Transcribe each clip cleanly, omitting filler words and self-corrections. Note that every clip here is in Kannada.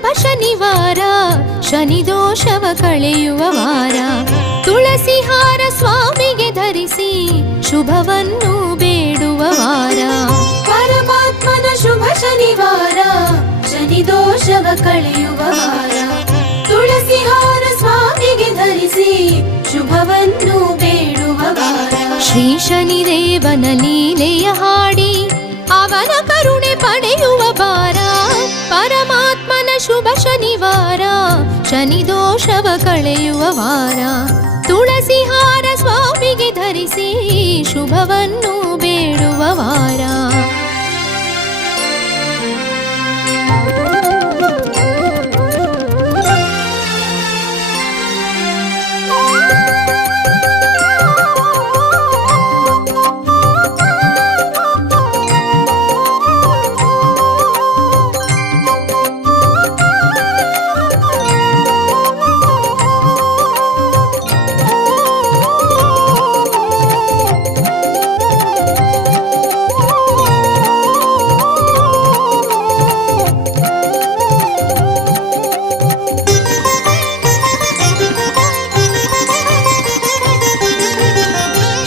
ಶುಭ ಶನಿವಾರ, ಶನಿ ದೋಷವ ಕಳೆಯುವ ವಾರ. ತುಳಸಿ ಹಾರ ಸ್ವಾಮಿಗೆ ಧರಿಸಿ ಶುಭವನ್ನು ಬೇಡುವ ವಾರ. ಪರಮಾತ್ಮನ ಶುಭ ಶನಿವಾರ, ಶನಿ ದೋಷವ ಕಳೆಯುವ ವಾರ. ತುಳಸಿ ಹಾರ ಸ್ವಾಮಿಗೆ ಧರಿಸಿ ಶುಭವನ್ನು ಬೇಡುವ ವಾರ. ಶ್ರೀ ಶನಿದೇವನ ಲೀಲೆಯ ಹಾಡಿ ಅವನ ಕರುಣೆ ಪಡೆಯುವ ಬಾರ. ಪರಮಾತ್ಮನ ಶುಭ ಶನಿವಾರ, ಶನಿ ದೋಷವ ಕಳೆಯುವ ವಾರ. ತುಳಸಿ ಹಾರ ಸ್ವಾಮಿಗೆ ಧರಿಸಿ ಶುಭವನ್ನು ಬೇಡುವ ವಾರ.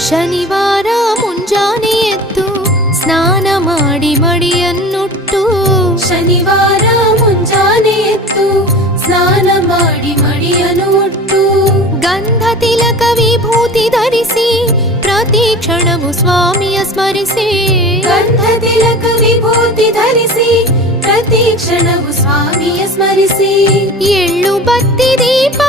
ಶನಿವಾರ ಮುಂಜಾನೆ ಎದ್ದು ಸ್ನಾನ ಮಾಡಿ ಮಡಿಯನ್ನುಟ್ಟು. ಶನಿವಾರ ಮುಂಜಾನೆ ಎದ್ದು ಸ್ನಾನ ಮಾಡಿ ಮಡಿಯನ್ನು ಉಟ್ಟು. ಗಂಧ ತಿಲಕ ವಿಭೂತಿ ಧರಿಸಿ ಪ್ರತಿ ಕ್ಷಣವು ಸ್ವಾಮಿಯ ಸ್ಮರಿಸಿ. ಗಂಧ ತಿಲಕ ವಿಭೂತಿ ಧರಿಸಿ ಪ್ರತಿ ಕ್ಷಣವು ಸ್ವಾಮಿಯ ಸ್ಮರಿಸಿ. ಎಳ್ಳು ಬತ್ತಿ ದೀಪ